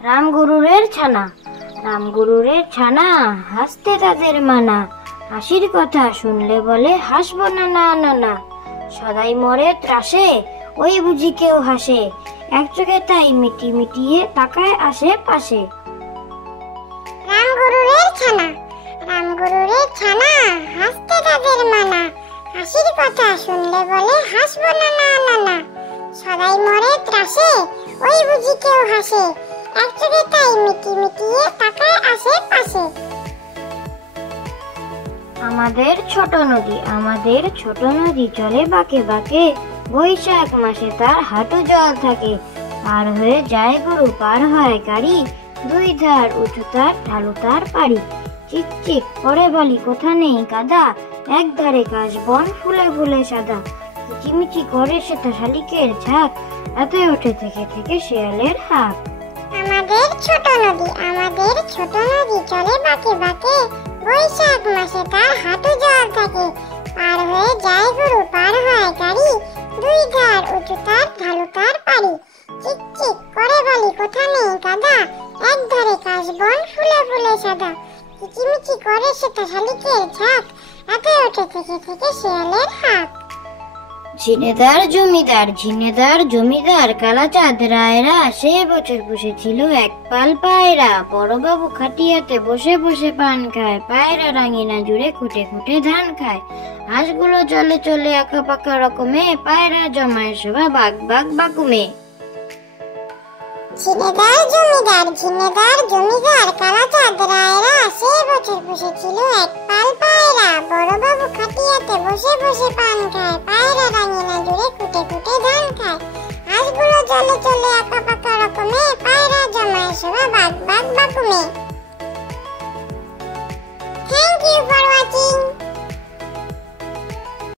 রামগুরুরের ছানা, রামগুরুরের ছানা, হাসতে তাদের মানা। হাসির কথা শুনলে বলে হাসবো না না না না। সদাই মরে ত্রাসে, ওই বুঝি কেউ হাসে। এক চোখে তাই মিটি মিটিয়ে তাকায় আশেপাশে। রামগুরুরের ছানা, রামগুরুরের ছানা, হাসতে তাদের মানা। হাসির কথা শুনলে বলে হাসবো না না না না। সদাই মরে ত্রাসে, ওই বুঝি কেউ হাসে। এক চোখে তাই মিটি মিটিয়ে তাকায় আশেপাশে। আমাদের ছোট নদী, আমাদের ছোট নদী চলে বাঁকে বাঁকে। বৈশাখ মাসে তার হাঁটু জল থাকে। পার হয়ে যায় গরু, পার হয় গাড়ি। দুই ধার উঁচু তার, ঢালু তার পাড়ি। চিকচিক করে বালি, কোথা নেই কাদা। এক ধারে কাশবন, ফুলে ফুলে সাদা। কিচিমিচি করে সেটা শালিকের ঝাঁক। রাতে ওঠে থেকে থেকে শেয়ালের হাঁক। আমাদের ছোট নদী, আমাদের ছোট নদী চলে বাঁকে বাঁকে। বৈশাখ মাসে তার হাঁটু জল থাকে। পার হয়ে যায় গরু, পার হয় গাড়ি। দুই ধার উঁচু তার, ঢালু তার পাড়ি। চিকচিক করে বালি, কোথা নেই কাদা। এক ধারে কাশবন, ফুলে ফুলে সাদা। কিচিমিচি করে সেটা শালিকের ঝাঁক। রাতে ওঠে থেকে থেকে শেয়ালের হাঁক। ঝিনেদার জমিদার, ঝিনেদার জমিদার, কালাচাঁদ রায়রা সে বছর পুষেছিল এক পাল পায়রা। বড়বাবু খাটিয়াতে বসে বসে পান খায়। পায়রা রাঙিনা জুড়ে খুঁটে খুঁটে ধান খায়। হাঁসগুলো চলে চলে আঁকা পাকা রকমে। পায়রা জমায় সভা বাগ বাগ বাকুমে। ঝিনেদার জমিদার, ঝিনেদার জমিদার, কালাচাঁদ রায়রা সে বছর পুষেছিল এক পাল পায়রা। বড়বাবু খাটিয়াতে বসে বসে পান খায়। পায়রা রাঙিনা জুড়ে খুঁটে খুঁটে ধান খায়। হাঁসগুলো চলে চলে আঁকা পাকা রকমে। পায়রা জমায় সভা বাগ বাগ বাকুমে।